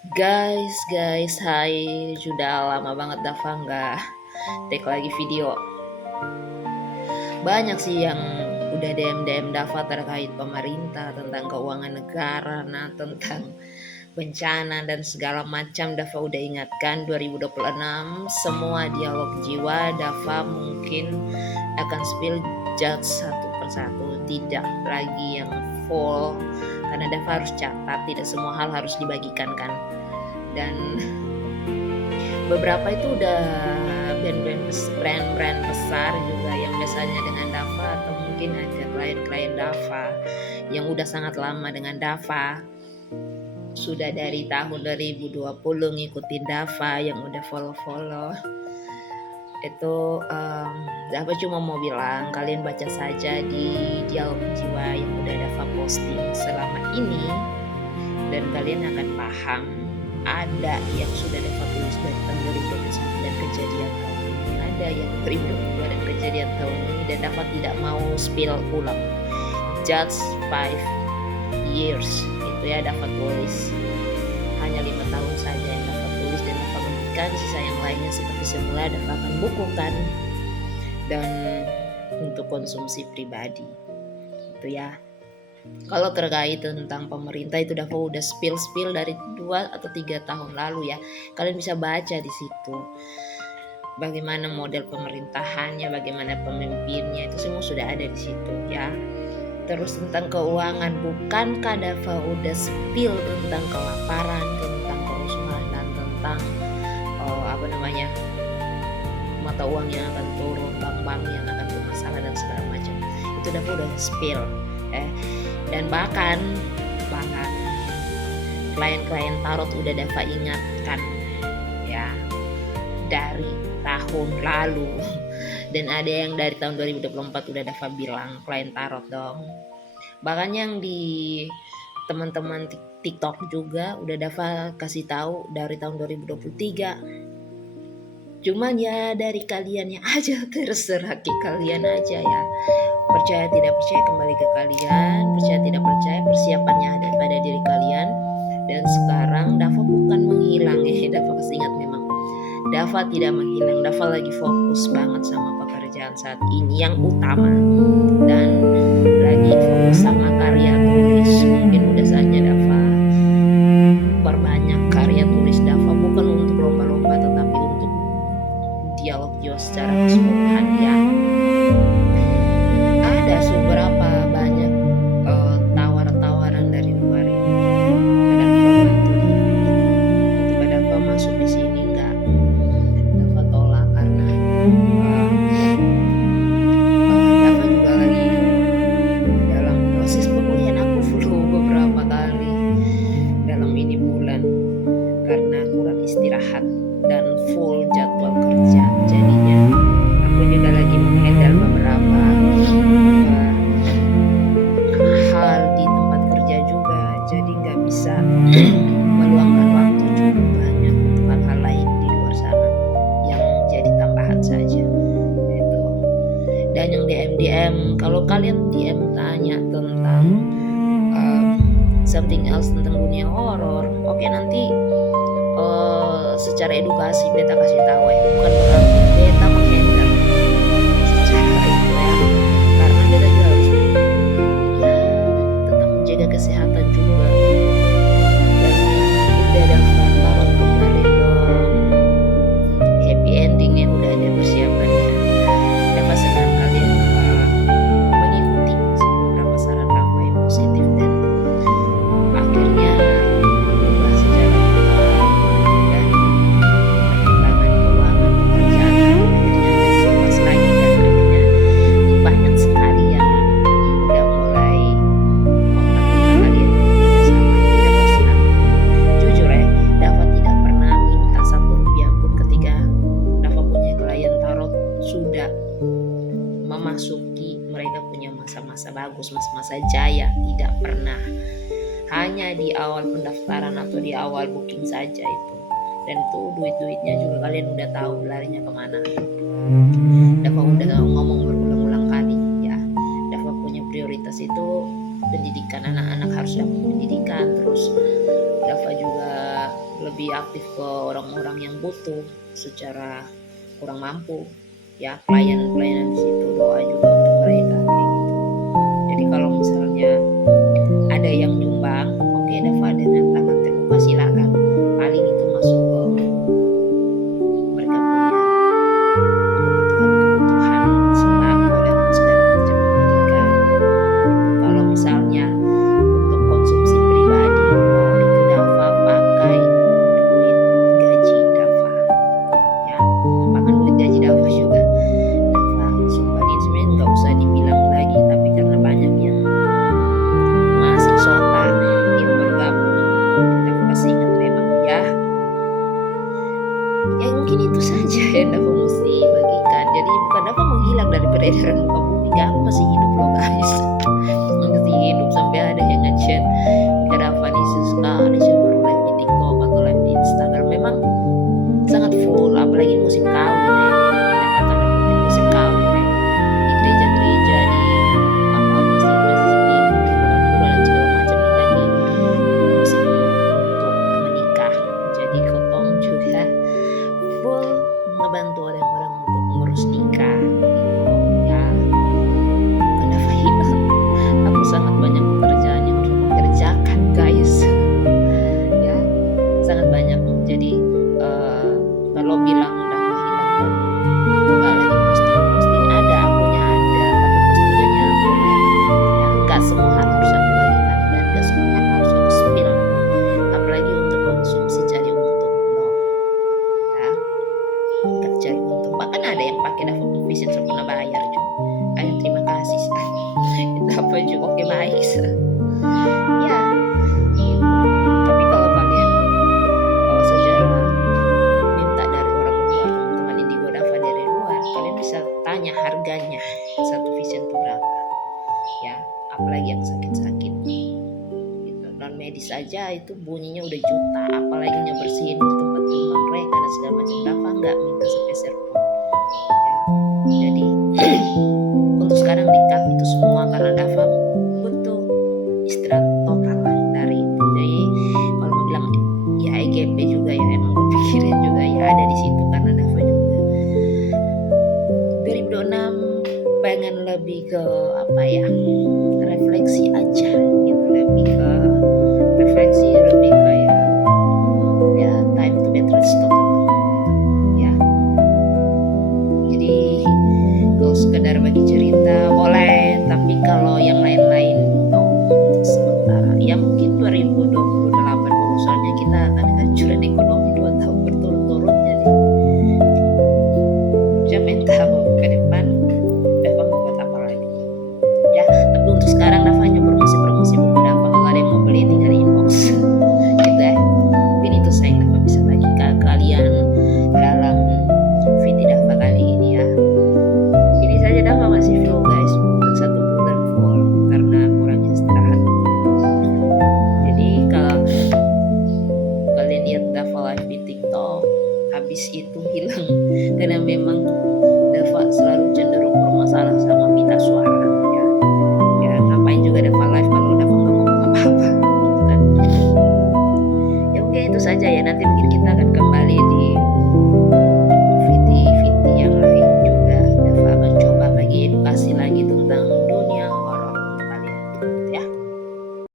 Guys, hai, sudah lama banget Dava nggak take lagi video. Banyak sih yang udah DM Dava terkait pemerintah, tentang keuangan negara, nah tentang bencana dan segala macam. Dava udah ingatkan 2026 semua dialog jiwa Dava mungkin akan spill judge satu persatu, tidak lagi yang full karena Dava harus catat tidak semua hal harus dibagikan kan. Dan beberapa itu udah brand-brand besar juga yang biasanya dengan Dava, atau mungkin ada klien-klien Dava yang udah sangat lama dengan Dava, sudah dari tahun 2020 ngikutin Dava, yang udah follow-follow itu. Dava cuma mau bilang kalian baca saja di dialog jiwa yang udah Dava posting selama ini, dan kalian akan paham ada yang sudah Dava tulis dari tahun 2021 dan kejadian tahun ini, ada yang 2022 dan kejadian tahun ini, dan Dava tidak mau spill ulang. Just 5 years itu ya Dava tulis, hanya 5 tahun saja yang Dava tulis dan Dava buktikan, sisa yang lainnya seperti semula Dava akan bukukan dan untuk konsumsi pribadi itu ya. Kalau terkait tentang pemerintah itu Dava udah spill dari 2 atau 3 tahun lalu ya. Kalian bisa baca di situ. Bagaimana model pemerintahannya, bagaimana pemimpinnya, itu semua sudah ada di situ ya. Terus tentang keuangan, bukankah Dava udah spill tentang kelaparan, tentang kerusuhan, dan tentang mata uang yang akan turun, bank-bank yang akan bermasalah dan segala macam. Itu Dava udah spill. Dan bahkan klien-klien tarot udah Dava ingatkan ya dari tahun lalu. Dan ada yang dari tahun 2024 udah Dava bilang klien tarot dong. Bahkan yang di teman-teman TikTok juga udah Dava kasih tahu dari tahun 2023. Cuman ya dari kaliannya aja, terserah kalian aja ya. Percaya tidak percaya kembali ke kalian, percaya tidak percaya persiapannya ada pada diri kalian. Dan sekarang Dava bukan menghilang Dava kasih ingat, memang Dava tidak menghilang. Dava lagi fokus banget sama pekerjaan saat ini yang utama, dan lagi fokus sama karya tulis. Mungkin udah saatnya Dava perbanyak karya tulis Dava, bukan untuk lomba-lomba tetapi untuk dialog jiwa secara keseluruhan ya. Ada seberapa banyak tawaran dari luar ini. Ada Dava masuk di sini, enggak Dava tolak karena Dava juga lagi dalam proses pemulihan. Aku flu beberapa kali dalam ini bulan karena kurang istirahat dan full jadwal kerja, jadinya aku juga lagi menghandle beberapa hal di tempat kerja juga, jadi nggak bisa meluangkan waktu cukup banyak untuk hal-hal lain di luar sana yang jadi tambahan saja gitu. Dan yang DM, kalau kalian DM tanya tentang something else tentang dunia horor, oke, nanti secara edukasi beta kasih tahu ya, bukan berarti beta menghandle secara itu ya, karena beta juga harus ya tetap menjaga kesehatan juga. Dan udah daftar tarot kemarin dong, happy endingnya udah ada persiapannya. Dapat senang kalian mengikuti beberapa saran Dava yang positif dan akhirnya berubah secara total, dan perkembangan keuangan pekerjaan akhirnya bebas lagi, dan akhirnya banyak sekali yang udah mulai kontak kalian kerjasama. Dava senang. Jujur ya, Dava tidak pernah minta Rp1 pun ketika Dava punya klien tarot sudah memasuki mereka punya masa-masa bagus, masa-masa jaya. Tidak pernah, hanya di awal pendaftaran atau di awal booking saja itu. Dan itu duit-duitnya juga kalian udah tahu larinya kemana. Dava udah ngomong berulang-ulang kali ya, Dava punya prioritas itu pendidikan, anak-anak harus dapat pendidikan. Terus Dava juga lebih aktif ke orang-orang yang butuh secara kurang mampu, ya pelayanan di situ, doa juga untuk mereka kayak gitu. Jadi kalau misalnya ada yang nyumbang, oke, Dava dengan tangan terbuka silakan. Paling itu masuk ke mereka punya kebutuhan sembako dan segala macam pendidikan. Kalau misalnya untuk konsumsi pribadi, oh itu Dava pakai duit gaji Dava, ya bahkan duit gaji Dava juga Dava sumbangin. Sebenarnya nggak usah dibilang lagi, tapi karena banyak yang mahasiswa yang bergabung, Dava kasih ingat memang ya mungkin itu saja yang Dava mesti bagikan. Jadi bukan Dava menghilang dari peredaran muka bumi, Dava masih hidup loh guys. Masih hidup. Sampai ada yang ngechat ke Dava nih sekali sih baru live di TikTok atau live di Instagram, memang sangat full, apalagi musim kawin ya. Dava tanda kutip musim kawin ya, di gereja-gereja, di masjid-masjid, di pura-pura dan segala macam ini lagi musim untuk menikah. Jadi Kotong juga full ngebantu orang-orang untuk ngurus nikah gitu ya. Bukan Dava hilang, aku sangat banyak pekerjaan yang harus aku kerjakan guys. Ya sangat banyak. Jadi kalau bilang Dava hilang dan nggak lagi posting, ada akunnya ada, tapi postingannya aku ya nggak semua hal harus aku bagikan dan nggak semua hal harus aku spill, apalagi untuk konsumsi cari untung no ya, nggak cari untung. Bahkan ada yang pakai Dava Vision pernah bayar juga. Ayo terima kasih Dava juga oke baik ya gitu. Tapi kalau kalian sejarah minta dari orang luar, teman-teman Indigo Dava dari luar, kalian bisa tanya harganya satu vision itu berapa ya, apalagi yang sakit-sakit gitu. Non medis aja itu bunyinya udah juta, apalagi ngebersihin tempat rumah mereka dan segala macam. Dava nggak minta sepeser pun ya. Jadi untuk sekarang di-cut itu semua karena Dava butuh istirahat total dari itu. Jadi kalau mau bilang ya EGP juga ya, emang gue pikirin juga ya ada di situ karena Dava juga 2026 pengen lebih ke apa ya, refleksi aja gitu, lebih ke refleksi, lebih kayak ya time to get rest total ya. Jadi kalau sekedar bagi cerita boleh, tapi kalau yang lain-lain untuk sementara ya mungkin 2028 dulu, soalnya kita akan hancurin ekonomi 2 tahun berturut-turut. Jadi siapa yang tahu ke depan Dava mau buat apa lagi ya. Tapi untuk sekarang Dava hanya promosi buku Dava, kalau ada yang mau beli tinggal inbox gitu ya. Mungkin itu saya yang Dava bisa bagi ke kalian dalam video Dava kali ini ya. Ini saja Dava masih full guys, bukan 1 bulan full karena kurangnya istirahat. Jadi kalau kalian lihat Dava live di TikTok habis itu hilang karena memang Dava selalu cenderung bermasalah sama pita suara ya. Ya ngapain juga Dava live kalau Dava nggak ngomong apa-apa gitu kan. Ya mungkin itu saja ya, nanti mungkin kita akan kembali